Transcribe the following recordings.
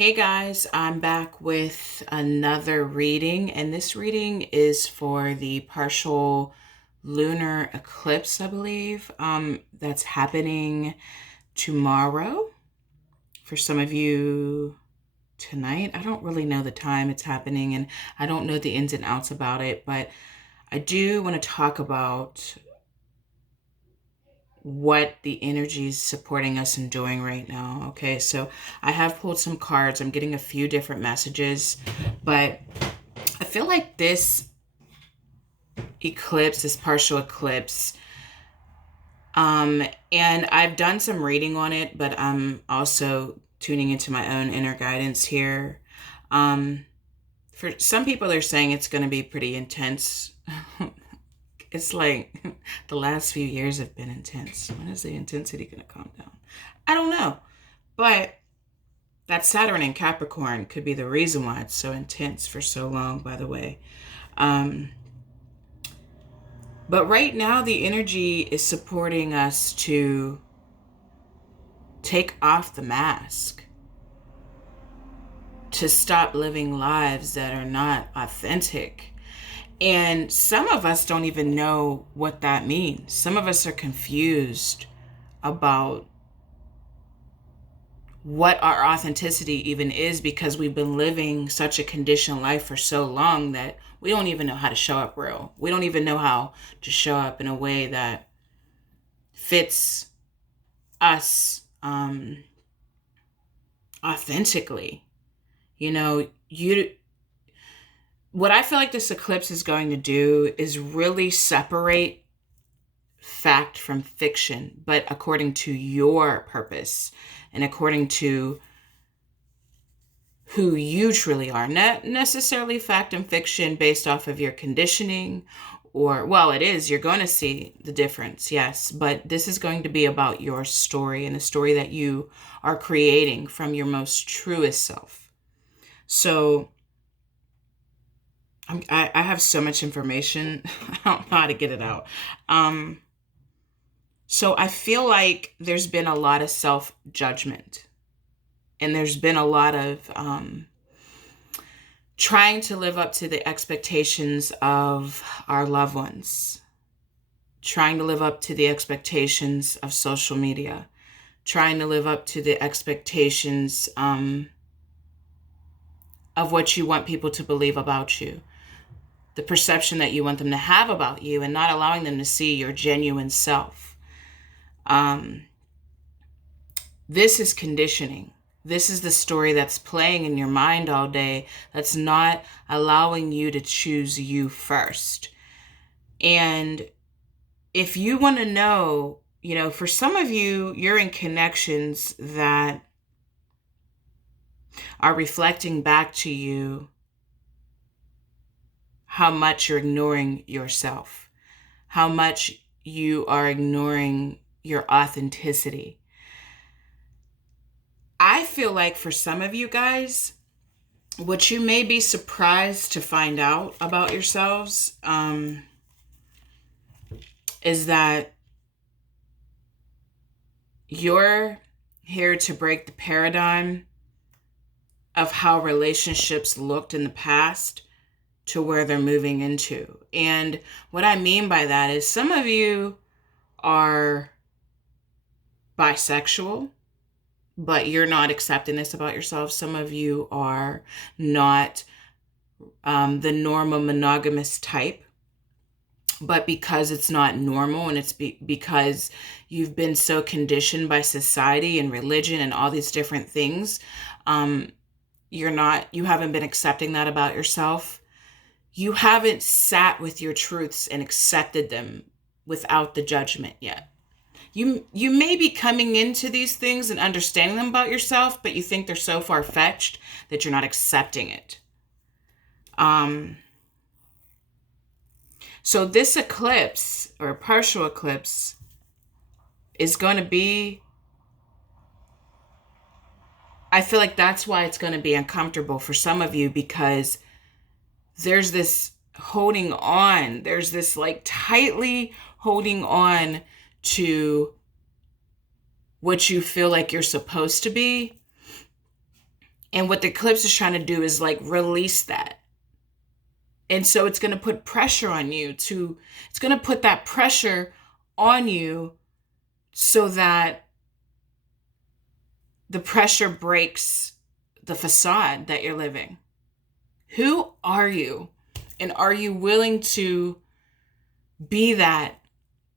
Hey guys, I'm back with another reading, and this reading is for the partial lunar eclipse, I believe, that's happening tomorrow. For some of you, tonight. I don't really know the time it's happening, and I don't know the ins and outs about it, but I do want to talk about what the energy is supporting us in doing right now. Okay, so I have pulled some cards. I'm getting a few different messages, but I feel like this eclipse, this partial eclipse, and I've done some reading on it, but I'm also tuning into my own inner guidance here. Um, for some people, they're saying it's going to be pretty intense. It's like the last few years have been intense. When is the intensity going to calm down? I don't know. But that Saturn in Capricorn could be the reason why it's so intense for so long, by the way. Um, but right now, the energy is supporting us to take off the mask, to stop living lives that are not authentic. And some of us don't even know what that means. Some of us are confused about what our authenticity even is because we've been living such a conditioned life for so long that we don't even know how to show up real. We don't even know how to show up in a way that fits us authentically. You know, you what I feel like this eclipse is going to do is really separate fact from fiction, but according to your purpose and according to who you truly are, not necessarily fact and fiction based off of your conditioning, or, well, it is, you're going to see the difference, yes, but this is going to be about your story and the story that you are creating from your most truest self. So I have so much information. I don't know how to get it out. So I feel like there's been a lot of self-judgment, and there's been a lot of trying to live up to the expectations of our loved ones, trying to live up to the expectations of social media, trying to live up to the expectations of what you want people to believe about you, the perception that you want them to have about you, and not allowing them to see your genuine self. This is conditioning. This is the story that's playing in your mind all day that's not allowing you to choose you first. And if you want to know, for some of you, you're in connections that are reflecting back to you how much you're ignoring yourself, how much you are ignoring your authenticity. I feel like for some of you guys, what you may be surprised to find out about yourselves is that you're here to break the paradigm of how relationships looked in the past to where they're moving into. And what I mean by that is some of you are bisexual, but you're not accepting this about yourself. Some of you are not the normal monogamous type, but because it's not normal, and it's because you've been so conditioned by society and religion and all these different things, you haven't been accepting that about yourself. You haven't sat with your truths and accepted them without the judgment yet. You may be coming into these things and understanding them about yourself, but you think they're so far-fetched that you're not accepting it. So this eclipse, or partial eclipse, is going to be, I feel like that's why it's going to be uncomfortable for some of you, because there's this holding on. There's this like tightly holding on to what you feel like you're supposed to be. And what the eclipse is trying to do is like release that. And so it's going to put pressure on you it's going to put that pressure on you so that the pressure breaks the facade that you're living. Who are you? And are you willing to be that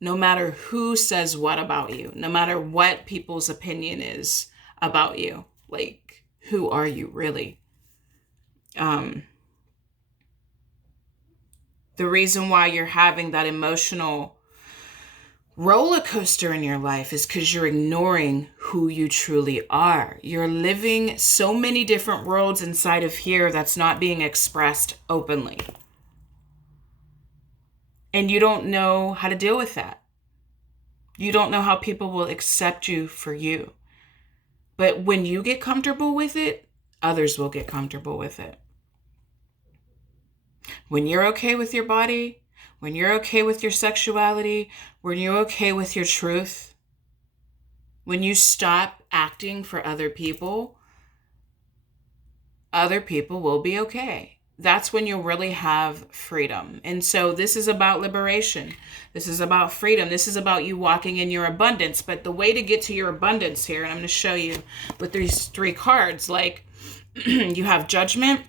no matter who says what about you, no matter what people's opinion is about you? Like, who are you really? The reason why you're having that emotional roller coaster in your life is because you're ignoring who you truly are. You're living so many different worlds inside of here that's not being expressed openly. And you don't know how to deal with that. You don't know how people will accept you for you. But when you get comfortable with it, others will get comfortable with it. When you're okay with your body, when you're okay with your sexuality, when you're okay with your truth, when you stop acting for other people will be okay. That's when you'll really have freedom. And so this is about liberation. This is about freedom. This is about you walking in your abundance. But the way to get to your abundance here, and I'm going to show you with these 3 cards, like you have judgment,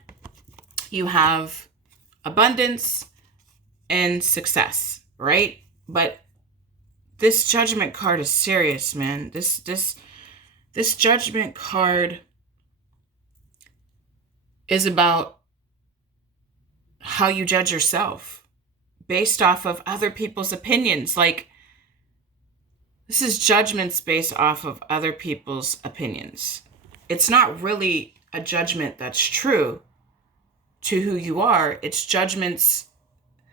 you have abundance, and success, right? But this judgment card is serious, man. This judgment card is about how you judge yourself based off of other people's opinions. Like, this is judgments based off of other people's opinions. It's not really a judgment that's true to who you are. It's judgments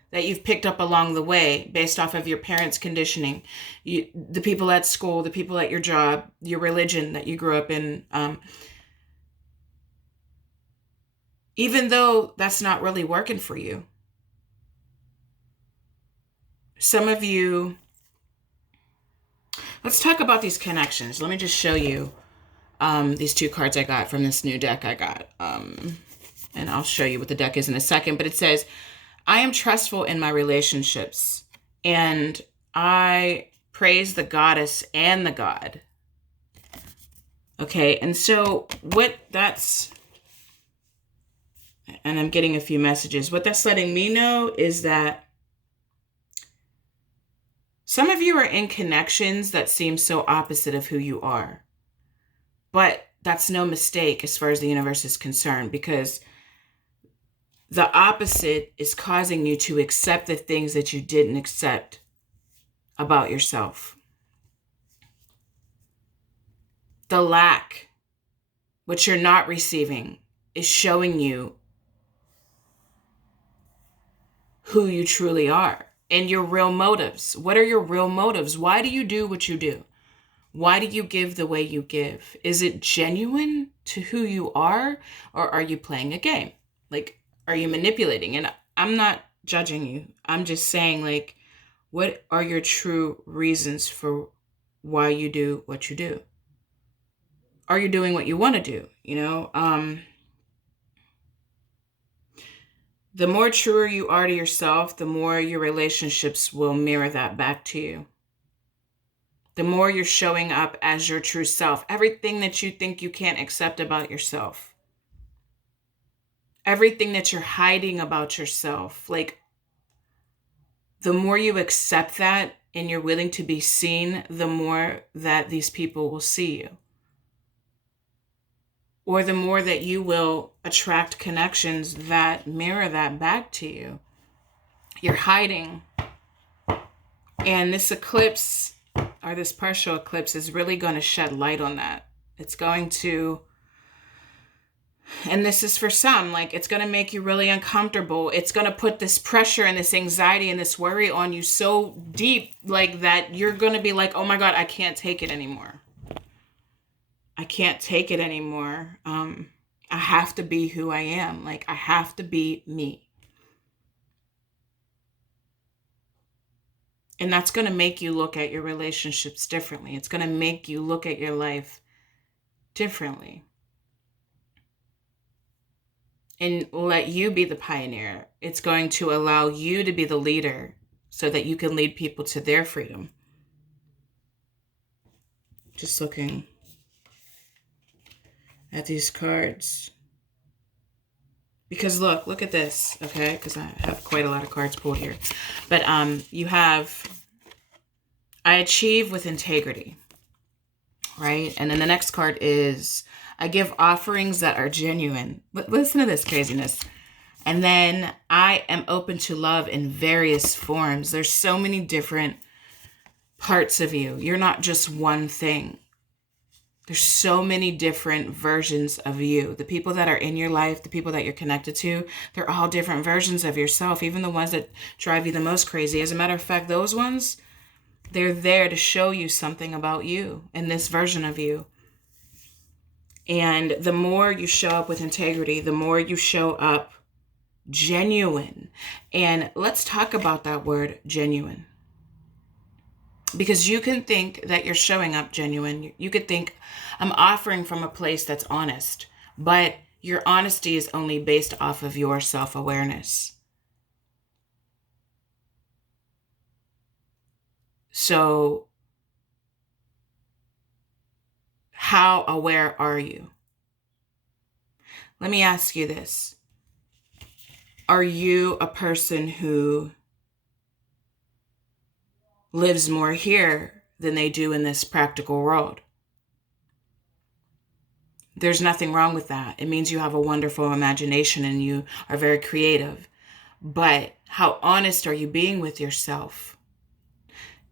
that you've picked up along the way based off of your parents' conditioning, the people at school, the people at your job, your religion that you grew up in. Even though that's not really working for you. Some of you, let's talk about these connections. Let me just show you these 2 cards I got from this new deck I got. And I'll show you what the deck is in a second. But it says, I am trustful in my relationships, and I praise the goddess and the god. Okay, and so and I'm getting a few messages. What that's letting me know is that some of you are in connections that seem so opposite of who you are. But that's no mistake as far as the universe is concerned, because the opposite is causing you to accept the things that you didn't accept about yourself. The lack, what you're not receiving, is showing you who you truly are and your real motives. What are your real motives? Why do you do what you do? Why do you give the way you give? Is it genuine to who you are, or are you playing a game? Like, are you manipulating? And I'm not judging you. I'm just saying, like, what are your true reasons for why you do what you do? Are you doing what you want to do? The more truer you are to yourself, the more your relationships will mirror that back to you. The more you're showing up as your true self, everything that you think you can't accept about yourself, everything that you're hiding about yourself, like, the more you accept that and you're willing to be seen, the more that these people will see you. Or the more that you will attract connections that mirror that back to you. You're hiding. And this eclipse, or this partial eclipse, is really going to shed light on that. It's going to, and this is for some, like, it's going to make you really uncomfortable. It's going to put this pressure and this anxiety and this worry on you so deep, like, that you're going to be like, oh my God, I can't take it anymore. I can't take it anymore. I have to be who I am. Like, I have to be me. And that's going to make you look at your relationships differently. It's going to make you look at your life differently. and let you be the pioneer. It's going to allow you to be the leader so that you can lead people to their freedom. Just looking at these cards. Because look at this, okay? Because I have quite a lot of cards pulled here. But you have, I achieve with integrity, right? And then the next card is, I give offerings that are genuine. Listen to this craziness. And then I am open to love in various forms. There's so many different parts of you. You're not just one thing. There's so many different versions of you. The people that are in your life, the people that you're connected to, they're all different versions of yourself, even the ones that drive you the most crazy. As a matter of fact, those ones, they're there to show you something about you and this version of you. And the more you show up with integrity, the more you show up genuine. And let's talk about that word, genuine. Because you can think that you're showing up genuine. You could think, I'm offering from a place that's honest. But your honesty is only based off of your self-awareness. So, how aware are you? Let me ask you this. Are you a person who lives more here than they do in this practical world? There's nothing wrong with that. It means you have a wonderful imagination and you are very creative. But how honest are you being with yourself?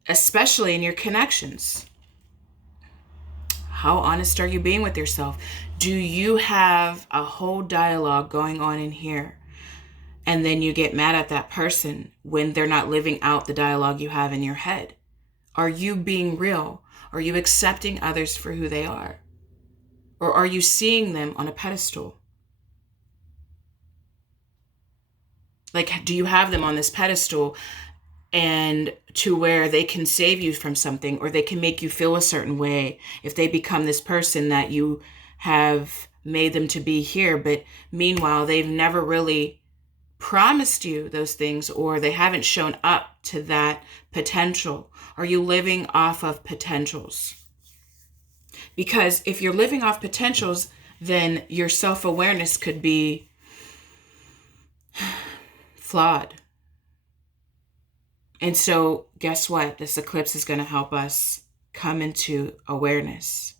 Especially in your connections. How honest are you being with yourself? Do you have a whole dialogue going on in here? And then you get mad at that person when they're not living out the dialogue you have in your head. Are you being real? Are you accepting others for who they are? Or are you seeing them on a pedestal? Like, do you have them on this pedestal and to where they can save you from something, or they can make you feel a certain way if they become this person that you have made them to be here, but meanwhile, they've never really promised you those things, or they haven't shown up to that potential? Are you living off of potentials? Because if you're living off potentials, then your self-awareness could be flawed. And so guess what? This eclipse is going to help us come into awareness,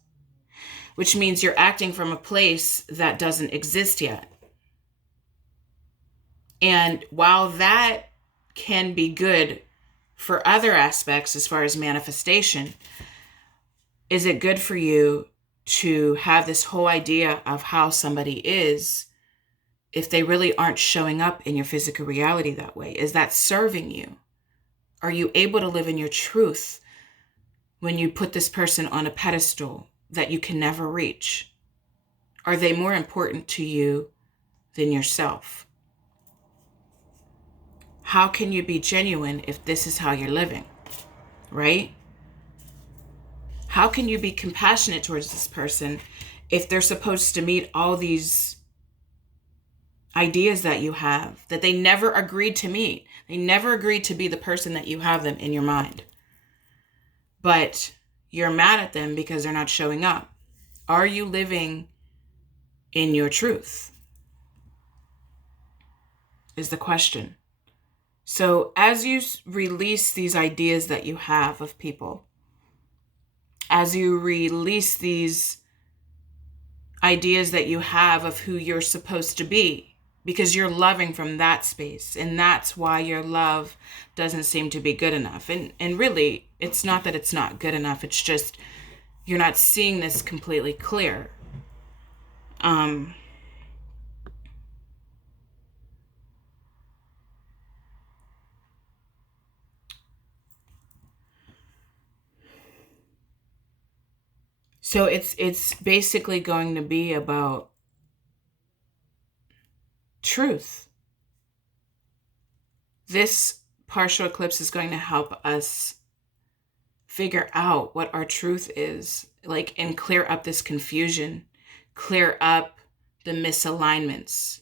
which means you're acting from a place that doesn't exist yet. And while that can be good for other aspects as far as manifestation, is it good for you to have this whole idea of how somebody is if they really aren't showing up in your physical reality that way? Is that serving you? Are you able to live in your truth when you put this person on a pedestal that you can never reach? Are they more important to you than yourself? How can you be genuine if this is how you're living, right? How can you be compassionate towards this person if they're supposed to meet all these ideas that you have that they never agreed to meet? They never agreed to be the person that you have them in your mind. But you're mad at them because they're not showing up. Are you living in your truth? Is the question. So as you release these ideas that you have of people, as you release these ideas that you have of who you're supposed to be, because you're loving from that space, and that's why your love doesn't seem to be good enough. And really, it's not that it's not good enough. It's just you're not seeing this completely clear. So it's basically going to be about truth. This partial eclipse is going to help us figure out what our truth is, like, and clear up this confusion, clear up the misalignments.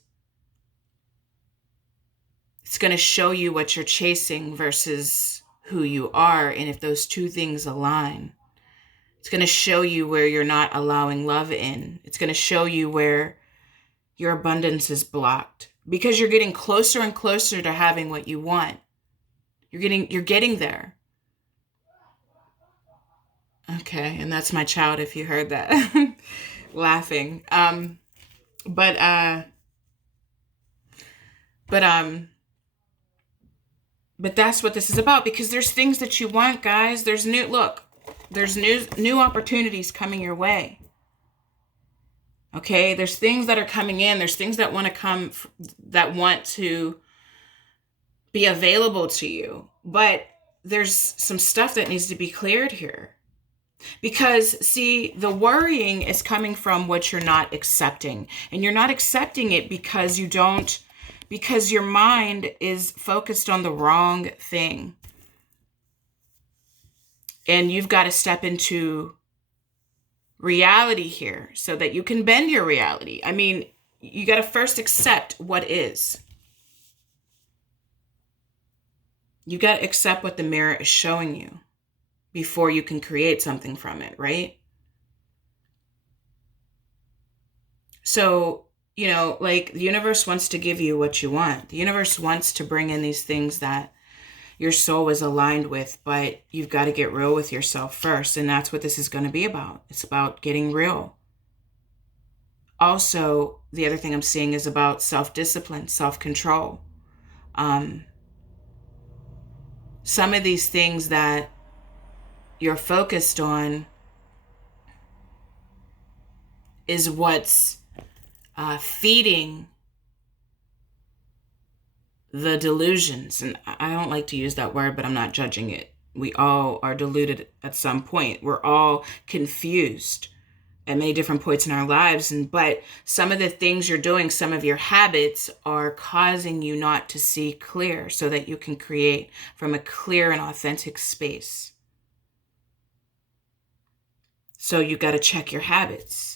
It's going to show you what you're chasing versus who you are, and if those two things align. It's going to show you where you're not allowing love in. It's going to show you where your abundance is blocked, because you're getting closer and closer to having what you want. You're getting there. Okay, and that's my child, if you heard that. Laughing. But that's what this is about, because there's things that you want, guys. There's new opportunities coming your way. Okay, there's things that are coming in. There's things that want to come, that want to be available to you. But there's some stuff that needs to be cleared here. Because, see, the worrying is coming from what you're not accepting. And you're not accepting it because your mind is focused on the wrong thing. And you've got to step into reality here so that you can bend your reality. I mean, you got to first accept what is. You got to accept what the mirror is showing you before you can create something from it, right? So, like, the universe wants to give you what you want. The universe wants to bring in these things that your soul is aligned with, but you've got to get real with yourself first. And that's what this is going to be about. It's about getting real. Also, the other thing I'm seeing is about self-discipline, self-control. Some of these things that you're focused on is what's feeding the delusions. And I don't like to use that word, but I'm not judging it. We all are deluded at some point. We're all confused at many different points in our lives. But some of the things you're doing, some of your habits are causing you not to see clear so that you can create from a clear and authentic space. So you got to check your habits.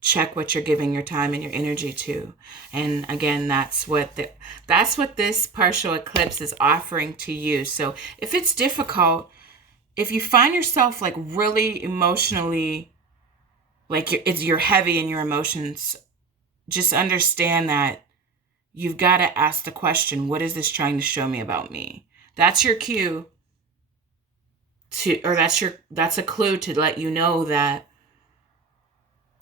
Check what you're giving your time and your energy to. And again, that's what this partial eclipse is offering to you. So if it's difficult, if you find yourself like really emotionally, like you're heavy in your emotions, just understand that you've got to ask the question, what is this trying to show me about me? That's your cue that's a clue to let you know that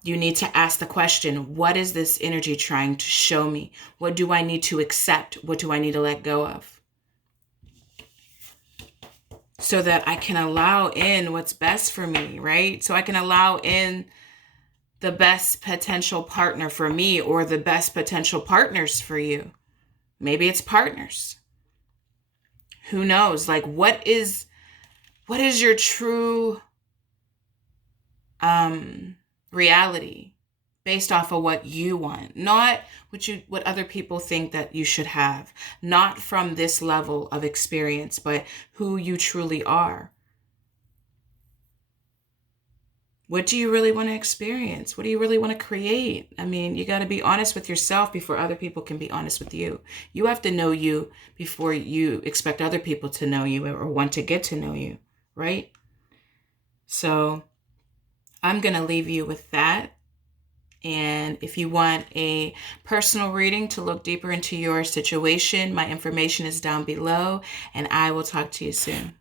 you need to ask the question, what is this energy trying to show me? What do I need to accept? What do I need to let go of? So that I can allow in what's best for me, right? So I can allow in the best potential partner for me, or the best potential partners for you. Maybe it's partners. Who knows? Like, what is your true reality based off of what you want, not what other people think that you should have, not from this level of experience, but who you truly are. What do you really want to experience? What do you really want to create? I mean, you got to be honest with yourself before other people can be honest with you. You have to know you before you expect other people to know you or want to get to know you, right? So I'm going to leave you with that. And if you want a personal reading to look deeper into your situation, my information is down below, and I will talk to you soon.